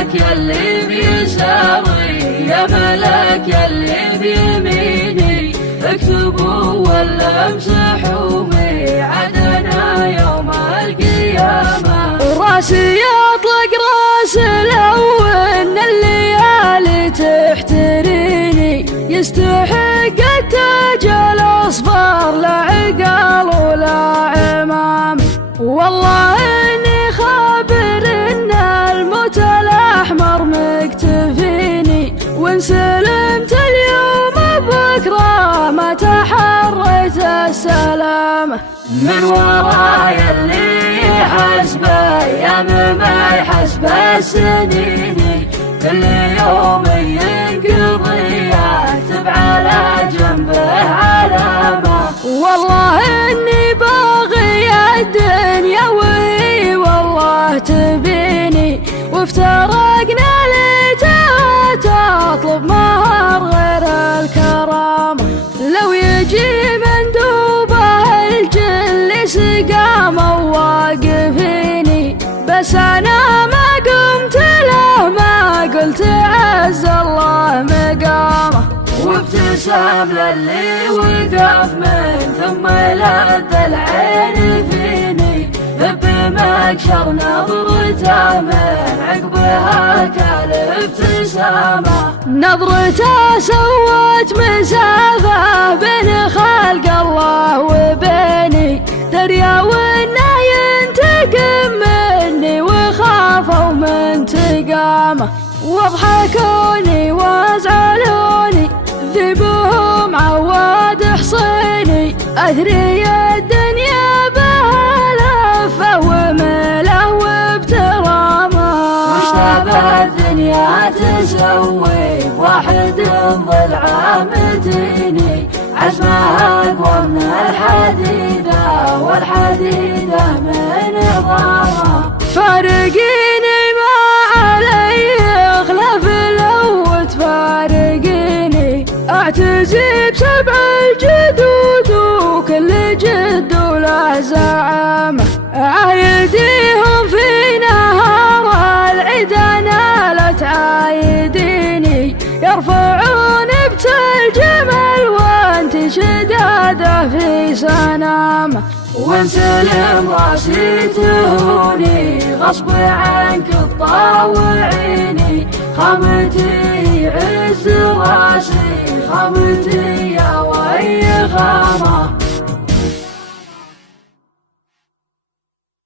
ملك يلي بيساري يا ملك يلي بيميني اكتبوا ولا امسحوا ميعادنا يوم القيامة. راسي يطلق راس لو ان الليالي تحتريني يستحق التاج الاصفر لا عقال ولا عمام. والله اني خابر ان الموت الاحمر مكتفيني وان سلمت اليوم بكره ما تحريت السلامه. من ورايا اللي يحسب ايام ما يحسب السنين كل يوم ينقضي يكتب على جنبه علامه. والله اني باغي الدنيا وهي والله تبيني وافترقنا ليتها تطلب مهر غير الكرامه. لو يجي مندوبه الجل سقامه وواقفيني بس انا ما قمت له ما قلت عز الله مقامه. وابتسام للي وقف من ثم لذ العين فيني بمكشر نظرته من عقبها كالابتسامة. نظرته سوت مسافة بين خلق الله وبيني دريا وانه ينتقم مني وخافوا من انتقامه. واضحكوني وازعلوني ذبهم عواد حصيني اثري الدنيا بهالفه ومله وابترامه. وش تبى الدنيا تسوي بواحد ظل عامتيني عزمها اقوى من الحديده والحديده من نظامه. فارقيني ما علي خلاف لو تفارقيني اعتزي بسبع الجدود وكل جد وله زعامه. عايديهم في نهار العيد نالت عايديني يرفعون بتل جمل وانت شداده في سنامه. وانسلم راسي تهوني غصب عنك تطاوعيني خامتي عز راسي خامتي يا وي خامه.